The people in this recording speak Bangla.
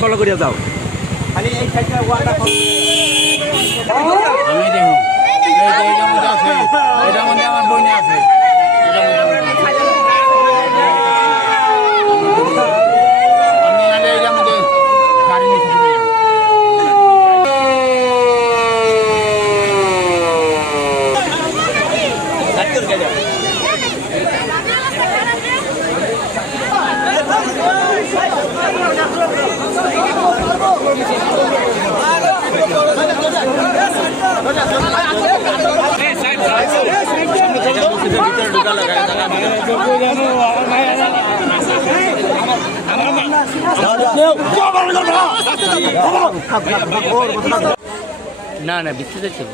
ফলো করিয়া যাও। খালি এই সাইডটা ওয়ালটা না না বিদ্যুতের ছিল।